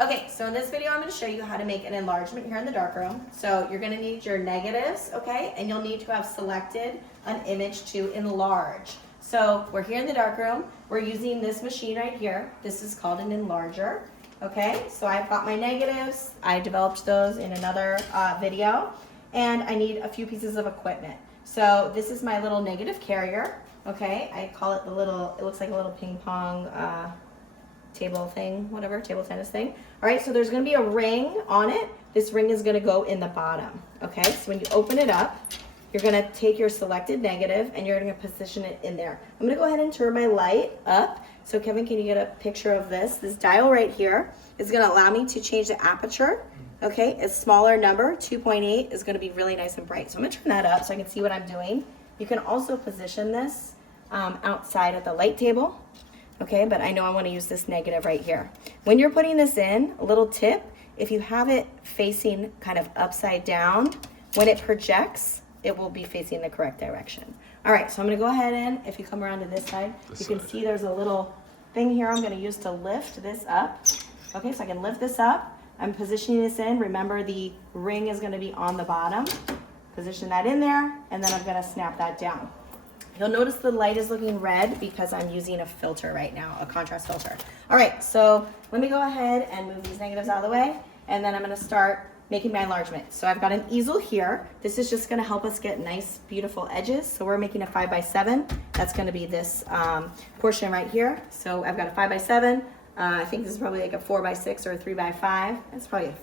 Okay, so in this video, I'm gonna show you how to make an enlargement here in the darkroom. So you're gonna need your negatives, okay? And you'll need to have selected an image to enlarge. So we're here in the darkroom. We're using this machine right here. This is called an enlarger, okay? So I've got my negatives. I developed those in another video. And I need a few pieces of equipment. So this is my little negative carrier, okay? I call it the little, it looks like a little ping pong table thing, whatever, table tennis thing. All right, so there's gonna be a ring on it. This ring is gonna go in the bottom, okay? So when you open it up, you're gonna take your selected negative and you're gonna position it in there. I'm gonna go ahead and turn my light up. So Kevin, can you get a picture of this? This dial right here is gonna allow me to change the aperture, okay? A smaller number, 2.8, is gonna be really nice and bright. So I'm gonna turn that up so I can see what I'm doing. You can also position this outside at the light table. Okay, but I know I want to use this negative right here. When you're putting this in, a little tip, if you have it facing kind of upside down, when it projects, it will be facing the correct direction. All right, so I'm gonna go ahead and, if you come around to this side, you can see there's a little thing here I'm gonna use to lift this up. Okay, so I can lift this up. I'm positioning this in. Remember, the ring is gonna be on the bottom. Position that in there, and then I'm gonna snap that down. You'll notice the light is looking red because I'm using a filter right now, a contrast filter. All right, so let me go ahead and move these negatives out of the way, and then I'm gonna start making my enlargement. So I've got an easel here. This is just gonna help us get nice, beautiful edges. So we're making a 5x7. That's gonna be this portion right here. So I've got a 5x7. I think this is probably like a 4x6 or a 3x5. That's probably,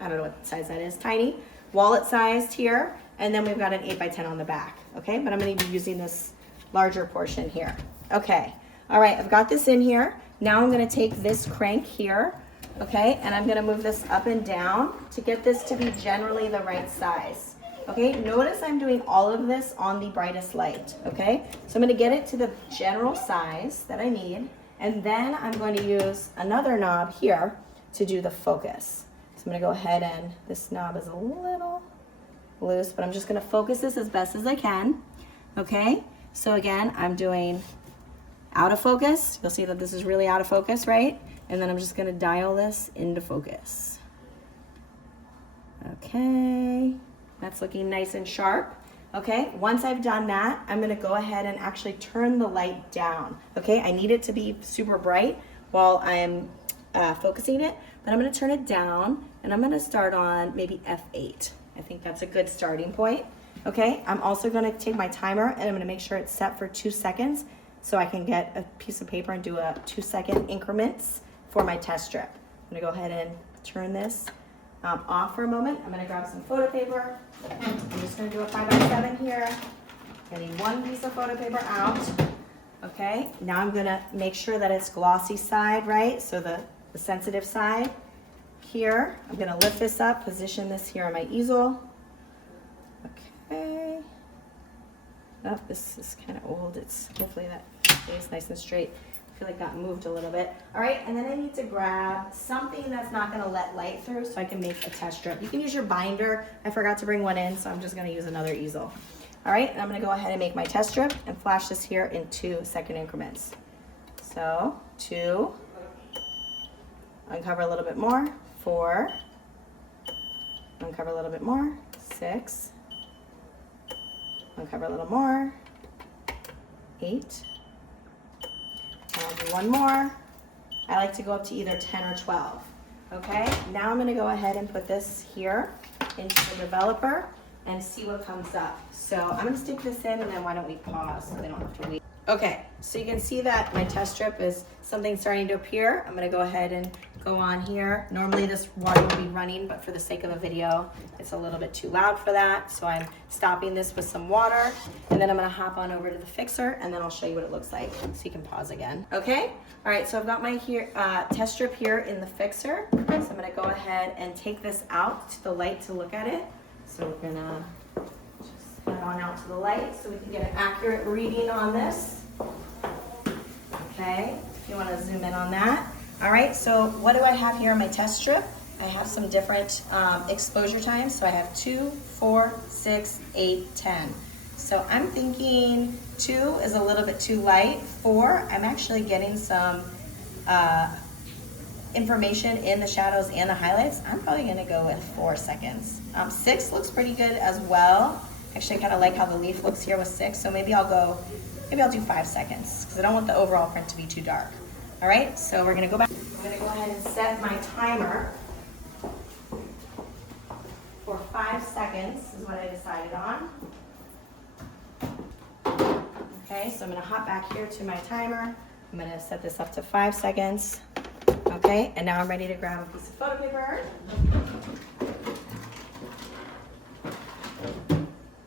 I don't know what size that is, tiny. Wallet sized here, and then we've got an 8x10 on the back, okay? But I'm gonna be using this larger portion here. Okay, all right, I've got this in here. Now I'm gonna take this crank here, okay, and I'm gonna move this up and down to get this to be generally the right size. Okay, notice I'm doing all of this on the brightest light, okay? So I'm gonna get it to the general size that I need, and then I'm going to use another knob here to do the focus. So I'm gonna go ahead and, this knob is a little loose, but I'm just gonna focus this as best as I can, okay? So again, I'm doing out of focus. You'll see that this is really out of focus, right? And then I'm just gonna dial this into focus. Okay, that's looking nice and sharp. Okay, once I've done that, I'm gonna go ahead and actually turn the light down. Okay, I need it to be super bright while I'm focusing it, but I'm gonna turn it down and I'm gonna start on maybe F8. I think that's a good starting point. Okay, I'm also gonna take my timer and I'm gonna make sure it's set for 2 seconds so I can get a piece of paper and do a 2-second increments for my test strip. I'm gonna go ahead and turn this off for a moment. I'm gonna grab some photo paper. I'm just gonna do a 5x7 here. Getting one piece of photo paper out. Okay, now I'm gonna make sure that it's glossy side, right? So the sensitive side here. I'm gonna lift this up, position this here on my easel. Okay. Oh, this is kind of old. It's hopefully that stays nice and straight. I feel like that moved a little bit. All right, and then I need to grab something that's not gonna let light through so I can make a test strip. You can use your binder. I forgot to bring one in, so I'm just gonna use another easel. All right, and I'm gonna go ahead and make my test strip and flash this here in 2-second increments. So 2, uncover a little bit more, 4, uncover a little bit more, 6, uncover a little more, 8, and I'll do one more. I like to go up to either 10 or 12, okay? Now I'm gonna go ahead and put this here into the developer and see what comes up. So I'm gonna stick this in and then why don't we pause so they don't have to wait. Okay, so you can see that my test strip is something starting to appear. I'm gonna go ahead and go on here. Normally this water will be running, but for the sake of the video, it's a little bit too loud for that. So I'm stopping this with some water, and then I'm gonna hop on over to the fixer, and then I'll show you what it looks like, so you can pause again. Okay, all right, so I've got my test strip here in the fixer. So I'm gonna go ahead and take this out to the light to look at it. So we're gonna just put it on out to the light so we can get an accurate reading on this. Okay, if you wanna zoom in on that. All right, so what do I have here on my test strip? I have some different exposure times. So I have 2, 4, 6, 8, 10. So I'm thinking 2 is a little bit too light. 4, I'm actually getting some information in the shadows and the highlights, I'm probably gonna go with 4 seconds. 6 looks pretty good as well. Actually, I kind of like how the leaf looks here with 6, so maybe I'll do 5 seconds because I don't want the overall print to be too dark. All right, so we're gonna go back. I'm gonna go ahead and set my timer for 5 seconds is what I decided on. Okay, so I'm gonna hop back here to my timer. I'm gonna set this up to 5 seconds. Okay, and now I'm ready to grab a piece of photo paper.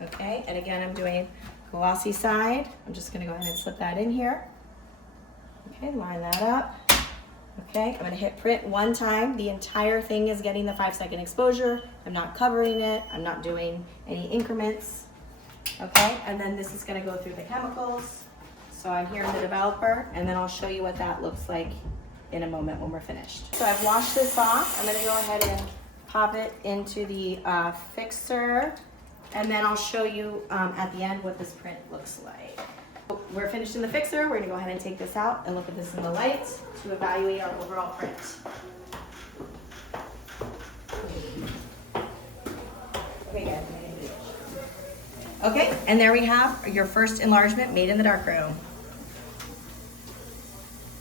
Okay, and again, I'm doing glossy side. I'm just gonna go ahead and slip that in here. Okay, line that up. Okay, I'm gonna hit print 1 time. The entire thing is getting the 5-second exposure. I'm not covering it. I'm not doing any increments. Okay, and then this is gonna go through the chemicals. So I'm here in the developer, and then I'll show you what that looks like in a moment when we're finished. So I've washed this off. I'm gonna go ahead and pop it into the fixer, and then I'll show you at the end what this print looks like. We're finished in the fixer. We're gonna go ahead and take this out and look at this in the light to evaluate our overall print. Okay, guys. Okay, and there we have your first enlargement made in the darkroom.